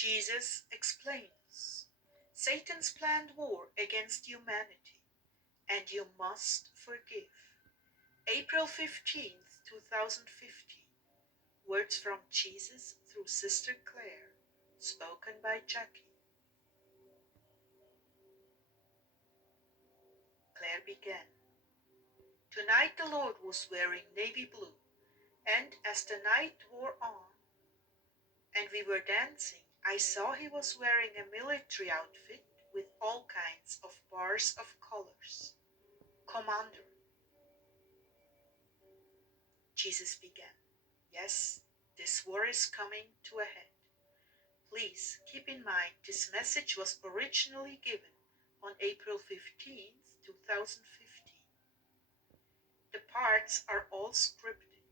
Jesus explains Satan's planned war against humanity, and you must forgive. April 15th, 2015. Words from Jesus through Sister Clare, spoken by Jackie. Clare began. Tonight the Lord was wearing navy blue, and as the night wore on, and we were dancing, I saw he was wearing a military outfit with all kinds of bars of colors. Commander, Jesus began. Yes, this war is coming to a head. Please keep in mind this message was originally given on April 15th, 2015. The parts are all scripted,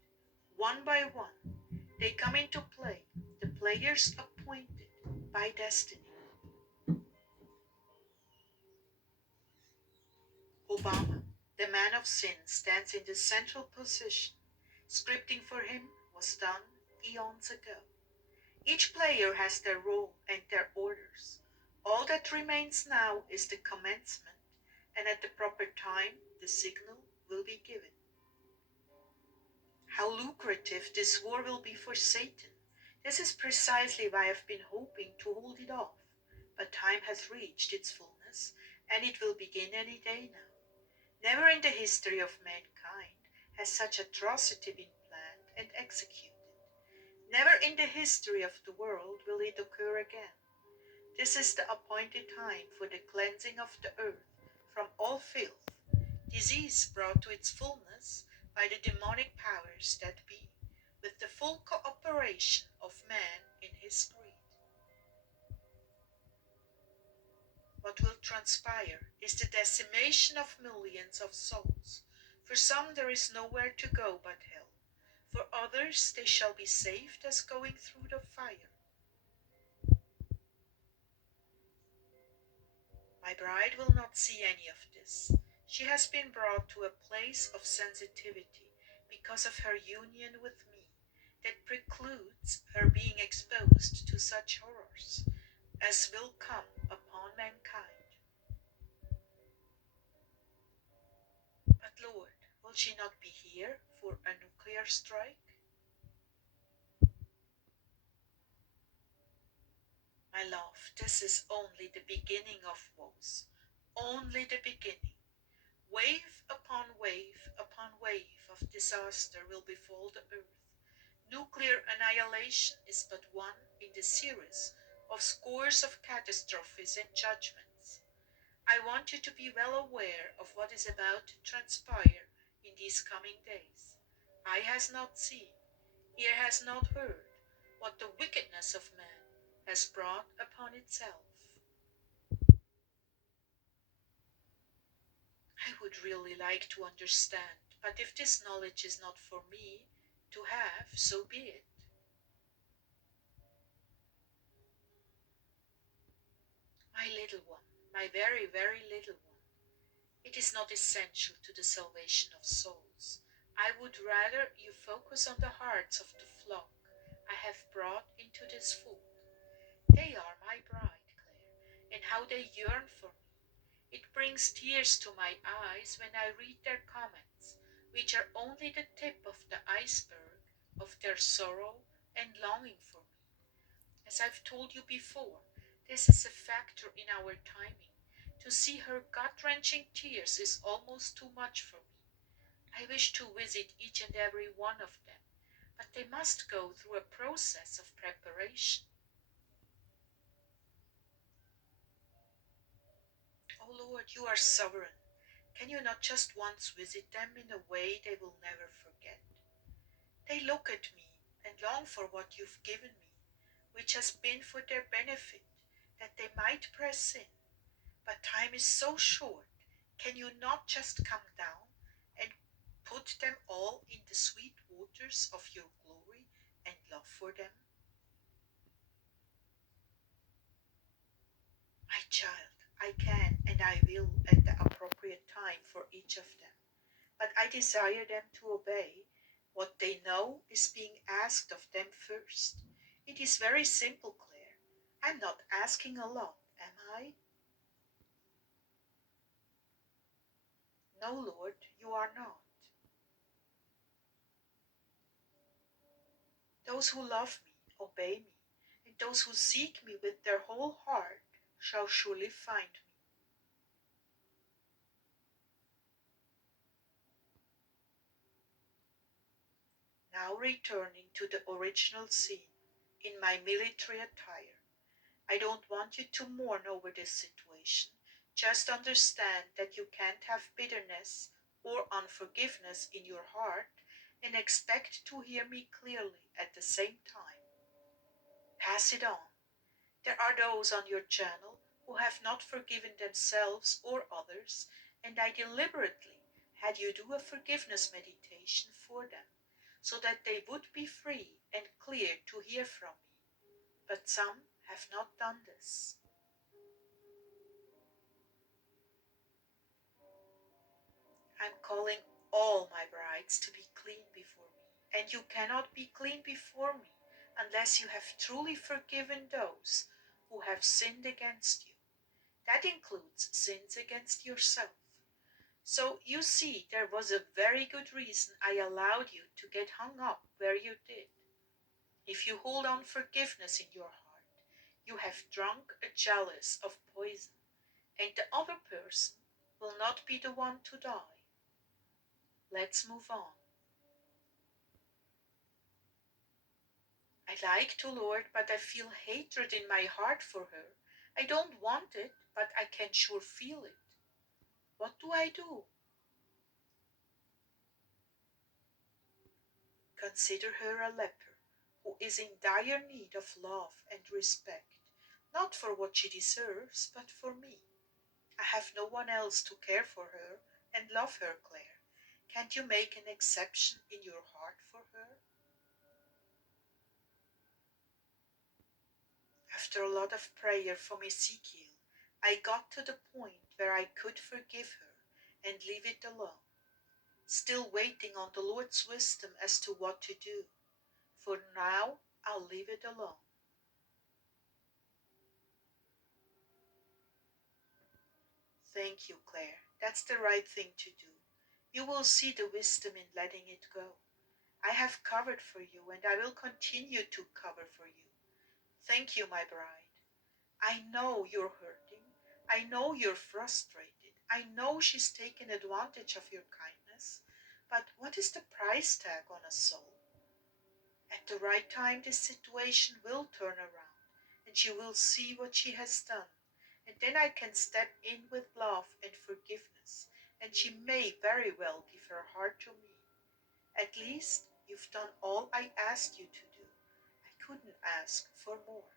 one by one. They come into play, the players appointed by destiny. Obama, the man of sin, stands in the central position. Scripting for him was done eons ago. Each player has their role and their orders. All that remains now is the commencement, and at the proper time the signal will be given. How lucrative this war will be for Satan. This is precisely why I've been hoping to hold it off. But time has reached its fullness, and it will begin any day now. Never in the history of mankind has such atrocity been planned and executed. Never in the history of the world will it occur again. This is the appointed time for the cleansing of the earth from all filth, disease brought to its fullness by the demonic powers that be, with the full cooperation of man in his greed. What will transpire is the decimation of millions of souls. For some there is nowhere to go but hell. For others they shall be saved as going through the fire. My bride will not see any of this. She has been brought to a place of sensitivity because of her union with me that precludes her being exposed to such horrors as will come upon mankind. But Lord, will she not be here for a nuclear strike? My love, this is only the beginning of woes, only the beginning. Wave upon wave of disaster will befall the earth. Nuclear annihilation is but one in the series of scores of catastrophes and judgments. I want you to be well aware of what is about to transpire in these coming days. Eye has not seen, ear has not heard, what the wickedness of man has brought upon itself. I would really like to understand, but if this knowledge is not for me to have, so be it. My little one, my very, very little one, it is not essential to the salvation of souls. I would rather you focus on the hearts of the flock I have brought into this fold. They are my bride, Clare, and how they yearn for me. It brings tears to my eyes when I read their comments, which are only the tip of the iceberg of their sorrow and longing for me. As I've told you before, this is a factor in our timing. To see her gut-wrenching tears is almost too much for me. I wish to visit each and every one of them, but they must go through a process of preparation. Oh Lord, you are sovereign. Can you not just once visit them in a way they will never forget? They look at me and long for what you've given me, which has been for their benefit, that they might press in. But time is so short. Can you not just come down and put them all in the sweet waters of your glory and love for them? My child, I can and I will at the appropriate time for each of them. But I desire them to obey what they know is being asked of them first. It is very simple, Clare. I'm not asking a lot, am I? No, Lord, you are not. Those who love me obey me, and those who seek me with their whole heart shall surely find me. Now returning to the original scene, in my military attire, I don't want you to mourn over this situation. Just understand that you can't have bitterness or unforgiveness in your heart and expect to hear me clearly at the same time. Pass it on. There are those on your channel who have not forgiven themselves or others, and I deliberately had you do a forgiveness meditation for them so that they would be free and clear to hear from me. But some have not done this. I'm calling all my brides to be clean before me, and you cannot be clean before me unless you have truly forgiven those who have sinned against you. That includes sins against yourself. So you see, there was a very good reason I allowed you to get hung up where you did. If you hold unforgiveness in your heart, you have drunk a chalice of poison, and the other person will not be the one to die. Let's move on. I like to Lord, but I feel hatred in my heart for her. I don't want it, but I can sure feel it. What do I do? Consider her a leper who is in dire need of love and respect, not for what she deserves, but for me. I have no one else to care for her and love her, Clare. Can't you make an exception in your heart for her? After a lot of prayer from Ezekiel, I got to the point where I could forgive her and leave it alone, still waiting on the Lord's wisdom as to what to do. For now, I'll leave it alone. Thank you, Clare. That's the right thing to do. You will see the wisdom in letting it go. I have covered for you, and I will continue to cover for you. Thank you, my bride. I know you're hurting. I know you're frustrated. I know she's taken advantage of your kindness. But what is the price tag on a soul? At the right time, this situation will turn around, and she will see what she has done. And then I can step in with love and forgiveness, and she may very well give her heart to me. At least you've done all I asked you to do. I couldn't ask for more.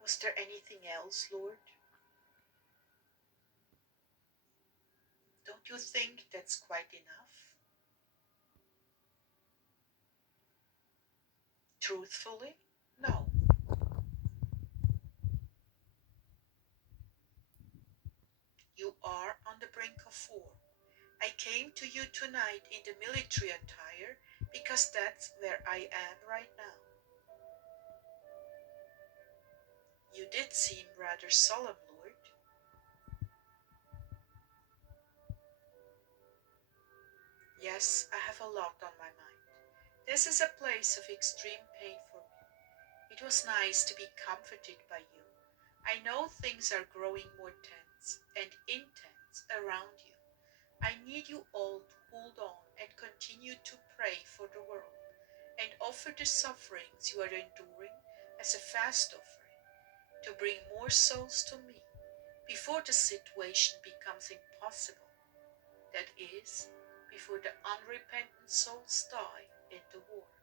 Was there anything else, Lord? Don't you think that's quite enough? Truthfully, no. You are on the brink of war. I came to you tonight in the military attire because that's where I am right now. You did seem rather solemn, Lord. Yes, I have a lot on my mind. This is a place of extreme pain for me. It was nice to be comforted by you. I know things are growing more tense and intense around you. I need you all to hold on and continue to pray for the world and offer the sufferings you are enduring as a fast offering to bring more souls to me before the situation becomes impossible. That is, before the unrepentant souls die in the war.